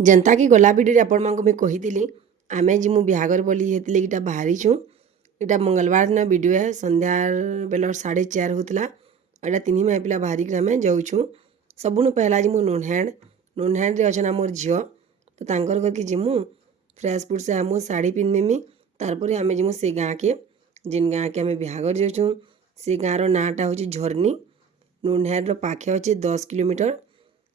जनता कि गला भिडियो आपण मानक मुझे कही आमे जिमु बिहागर बोली हेतले इटा बाहरीछु। इटा मंगलवार दिन वीडियो है संध्या बेल 4:30 होता। एटा 3 माह पिला बाहरी आमे जाऊँ। सबुनु पहला जिमु नुनहैंड रे अच्छा मोर झील तो तांकर घर की जिमु फ्रेशपुर से आमु साड़ी पिंधमी तारपर आमे जिमु से गाँ के जिन गाँ के आमे बिहागर जाऊँ से गाँर नाटा हूँ झरनी नुनहैंड पाखे अच्छे 10 किलोमीटर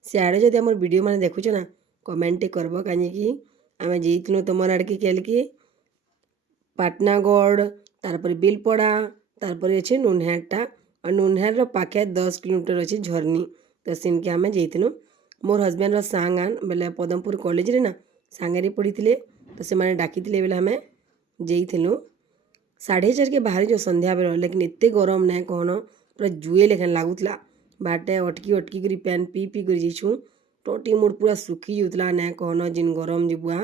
सियाड़े जदि आम वीडियो मैंने देखुच ना कमेंट करब कहीं आम जाइलु तुम आड़ के केल के पाटनागढ़ तारपर बिलपड़ा तारपर अच्छे नुनहैंडटा और नुनहैंड पाखे 10 किलोमीटर अच्छे झरनी तो सीन के आम जाइलु मोर हजबैंड सांगान बेले पदमपुर कॉलेज रे ना सांगे पढ़ी तो से मैंने डाकी बेले आम जाइलु 4:30 के बाहर जो संध्या बेल लेकिन एत गरम ना कहन पूरा जुए लेखन लगुला बाटे अटकी अटकी कर पैन पी पी कर जाइछुँ टोटी मोड़ पूरा सुखी जाऊला ना कहन जिन गरम जीवा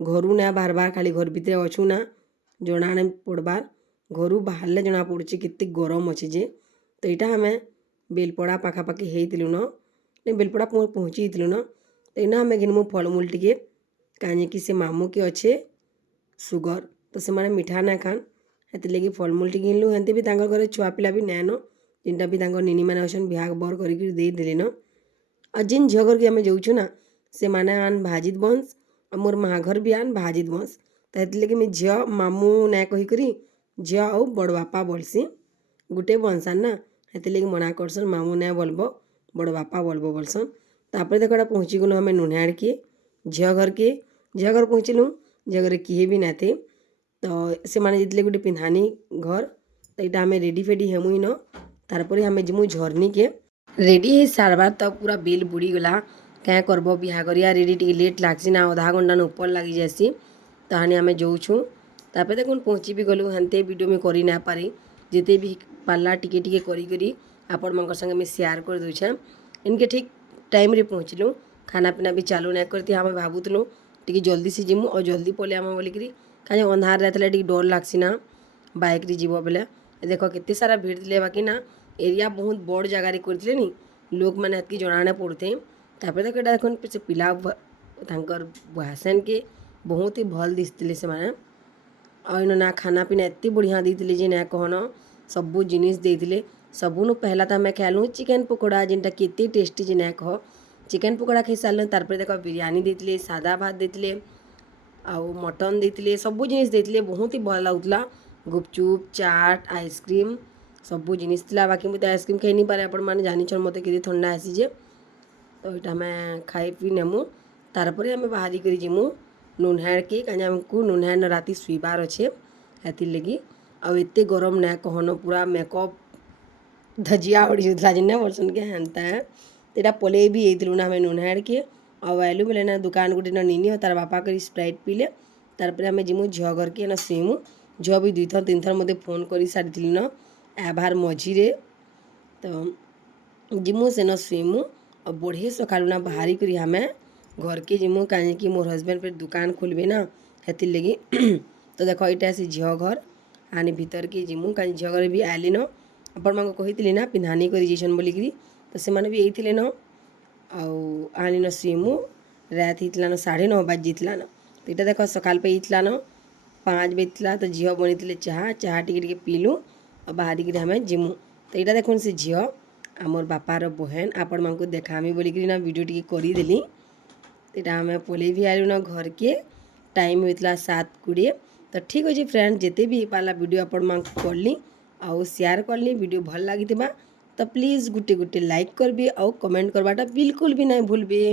घर ना बाहर खाली घर भितर अच्छू ना जना नहीं पड़बार घर बाहर जना पड़े केते गरम अच्छे जे तो यहाँ आम बेलपड़ा पाखापाखि होलु न बेलपड़ा पहुँची न तो यहाँ आम घिनमु फलमूल टे कहीं कि से मामू के अच्छे सुगर तो से माने मिठा ना खान हेती लगी फलमूल टे घिनलु हेंते भी घर छुआ पिला भी नैन जिनटा भी नीनी मैंने अच्छे बिहा बर करदे न और जिन झील घर के आम जाऊँ ना से मैंने आन भाजित बंश और मोर माँ घर भी आन भाजित बंश तो हेती लगी मुझे झील मामू ना कहीकि झील आउ बड़ बापा बोलसी गोटे बंशान ना हेती लगी मना करसन मामू ना बोलब बड़ बापा बोलब बोलसन तापर देखो पहुँची गलु हमें नुनहैंड के झील घर पहुँचलु झील घर किए भी ना थे तो से मैंने जितले गोटे पिंधानी घर तो यहाँ आम रेडी फेडी हेमु न तारपर आम जिमु झरनी के रेडी है सारबार तो पूरा बिल बुड़ी गला क्या करब बिहागरिया रेडी टे लेट लागसी ना आधा घंटा न ऊपर लगी जासी तो हाँ आम जाऊँ तापर देख पहुँची भी गलु हेन्ते वीडियो में करी ना पारी जिते भी पाला टिके टिके करी आपण मन संगे में शेयर कर दूछे इनके ठीक टाइम रे पहुँचलु खाना पीना भी चालू ना करती आम भावुलु टी जल्दी से जिमु और जल्दी पले आम बोलिकी कहीं अंधार रहता टी डर लगसी ना बाइक रे जीव बेले देख केते सारा भीड़ थे बाकी ना एरिया बहुत बड़ जगार करते नी लोक मैंने हेतकी जनाने पड़ते तापर देख देख से पिला भाषण के बहुत ही भल दिसते से मैंने और ना खाना पीना एत बढ़िया देते जे ना कहन सबू जिनिस देते सबुनु पहला तो आम खालु चिकेन पकोड़ा जिनटा केते टेस्टी जे ना कह चिकेन पकोड़ा खाई सारे तार देख बिरयानी देते सादा भात देते आउ मटन देते सबू जिनिस देते बहुत ही भल लगुला गुपचुप चाट आइसक्रीम सबू जिनिस बाकी मुझे आइसक्रीम खाई नहीं पारे आपण मैंने जानी मत के ठंडा आसी जे तो यहाँ आम खाई पी नेमु तारपर आम बाहरी कर जिमु नुनहैंड के कहीं आमको नुनहैंड राति शुबार अच्छे हेती लगी आउ एत गरम ना कहन पूरा मेकअप धजिया उड़ी जाता जिन्ना वर्सन के हेन्ता है तो यहाँ पले भी यही ना हमें नुनहैंड के और आलू बोले ना दुकान गोटे ना नीनी हो तार बापा कर स्प्राइट पीले तारपर आम जिमु झील घर के ना शुईमु झील भी 2 थर 3 थर मत फोन कर सारी न एबार मझीरे तो जिमु से न शुईमु और बढ़े सकालू ना बाहरी कर आम घर के जिमु कहीं मोर हजबैंड फिर दुकान खोलबे ना हेती लगी तो देख यहाँ से झील घर आने भीतर के जिमु कहीं झील घर भी आली न आपण मांग कही ना पिंधानी कर जाइछन बोलिकी तो से भी यही न आनी न शुईमु रात होता न 9:30 बज जाता न तो यहाँ देख सकाल पे होता न 5 बजता तो झील बनी चाह टे पीलु और बाहरी आम जिमु तो यहाँ देखुन से झील आमर बापार बहन आपण मानक देखामी बोलिकी ना वीडियो टी करदेली यहाँ आम पलि भी आलु न घर के टाइम होता 7:20 तो ठीक अच्छे फ्रेंड जिते भी पाला वीडियो आपण मानक करली आउ शेयर करली वीडियो भल लगी तो प्लीज़ गोटे गोटे लाइक करबे और कमेंट करवाटा बिल्कुल भी नहीं भूलबे।